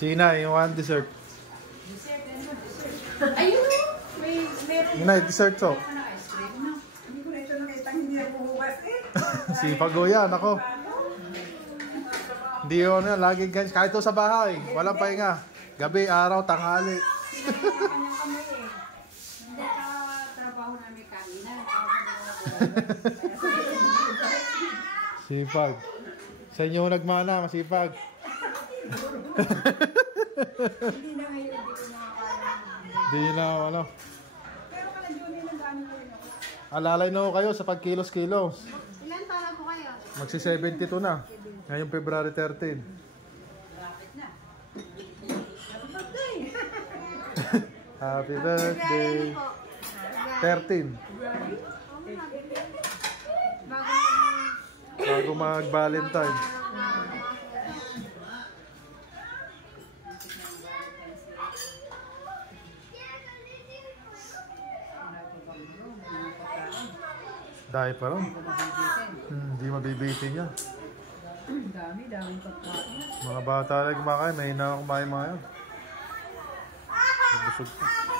Sina, yung one dessert. Ayun, meron. Yun dessert to. Hindi ko na ito nakita, hindi ako hugas eh. Sipag o yan, ako. Hindi yun, lagi ganyan. Kahit ito sa bahay, walang pahinga. Gabi, araw, tanghali. Kanyang kamay eh. Hindi ka trabaho namin kanina. Sipag. Sa inyo nagmana, masipag. Hindi na ngayon, hindi ko makakala. Hindi na, ano. Pero kala Johnny, nag-ano ko rin ako. Alalay na ko kayo sa pagkilos-kilos. Ilan taon po kayo? Magsi-72 na. Ngayong February 13. Rapid na. Happy birthday! Happy birthday. 13. Bago mag-Valentine. Dahil pa rin. Hindi mabibitin niya. Dami pagkain. Mga bata na kumakain, may hina kumain mga yan. Busog pa.